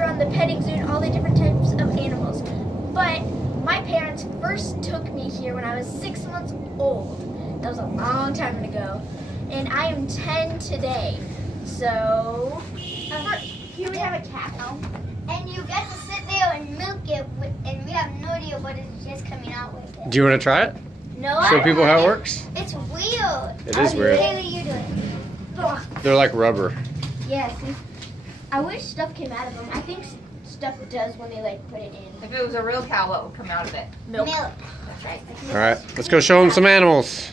around the petting zoo and all the different types of animals. But my parents first took me here when I was 6 months old. That was a long time ago. And I am 10 today. So, here we have a cat now. And you get to sit there and milk it, and we have no idea what it's just coming out with it. Do you want to try it? No, Show people how it works? It's weird. It is weird. Haley, you do it. They're like rubber. Yes. I wish stuff came out of them. I think stuff does when they like put it in. If it was a real cow, what would come out of it? Milk. That's right. All right, let's go show them some animals.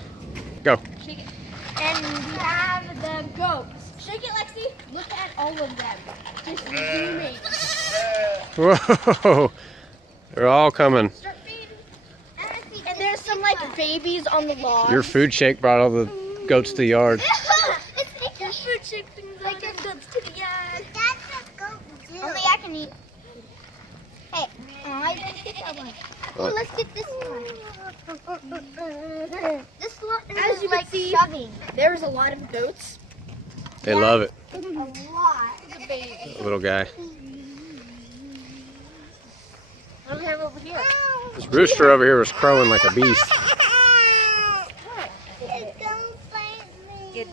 Go. Shake it. And we have the goats. Shake it, Lexi. Look at all of them. Just zooming. Whoa, they're all coming. Start feeding. And there's some like babies on the lawn. Your food shake brought all the goats to the yard. It's like your food shake brings all your goats to the yard. That's a goat too. Only I can eat. Hey, I didn't get that one. Oh, let's get this one. This one As is you like can see, shoving. there's a lot of goats. They love it. A lot. The little guy. What do we have over here? This rooster over here was crowing like a beast. It's gonna fight me.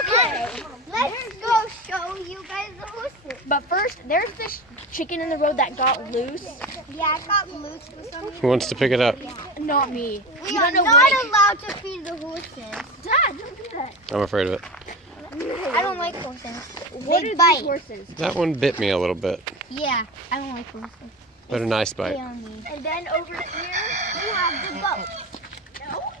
Okay. Let's go show you guys the horses. But first, there's this chicken in the road that got loose. Yeah, it got loose for some reason. Who wants to pick it up? Not me. We You are don't know not what it- allowed to feed the horses. Dad, don't do that. I'm afraid of it. I don't like horses. What They are bite. these horses? That one bit me a little bit, Yeah, I don't like horses. but a nice bite. They on me. And then over here, we have the goat. No?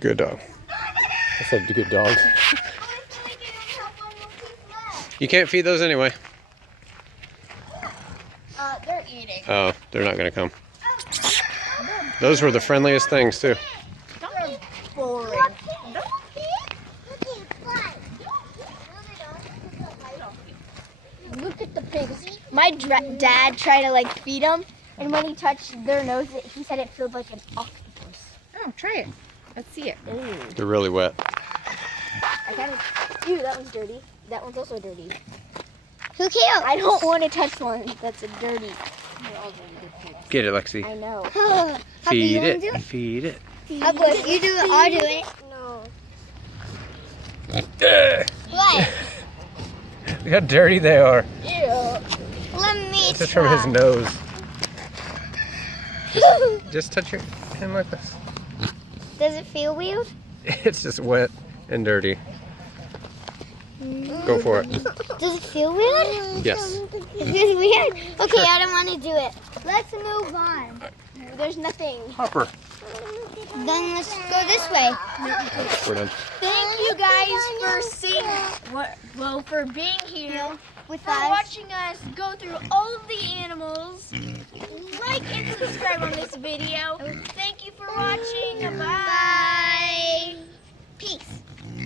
Good dog. I said good dogs. You can't feed those anyway. They're eating. Oh, they're not gonna come. Those were the friendliest things too. They're boring. Look at the pigs. My dad tried to like feed them, and when he touched their nose, he said it felt like an octopus. Oh, try it. Let's see it. They're really wet. I kind of. Ew, that one's dirty. That one's also dirty. Who cares? I don't want to touch one that's a dirty. Get it, Lexi. I know. Feed wanna do it. Feed it. How about you do it? I'll do it. No. What? Look how dirty they are. Ew. Let me Just from his try. nose. Just touch your hand like this. Does it feel weird? It's just wet and dirty. Go for it. Does it feel weird? Yes. Is this weird? Okay, I don't want to do it. Let's move on. There's nothing. Hopper. Then let's go this way. We're done. Thank you guys for seeing. For being here. With For us. watching us go through all of the animals. Like and subscribe on this video. Thank you for watching. Bye. Peace.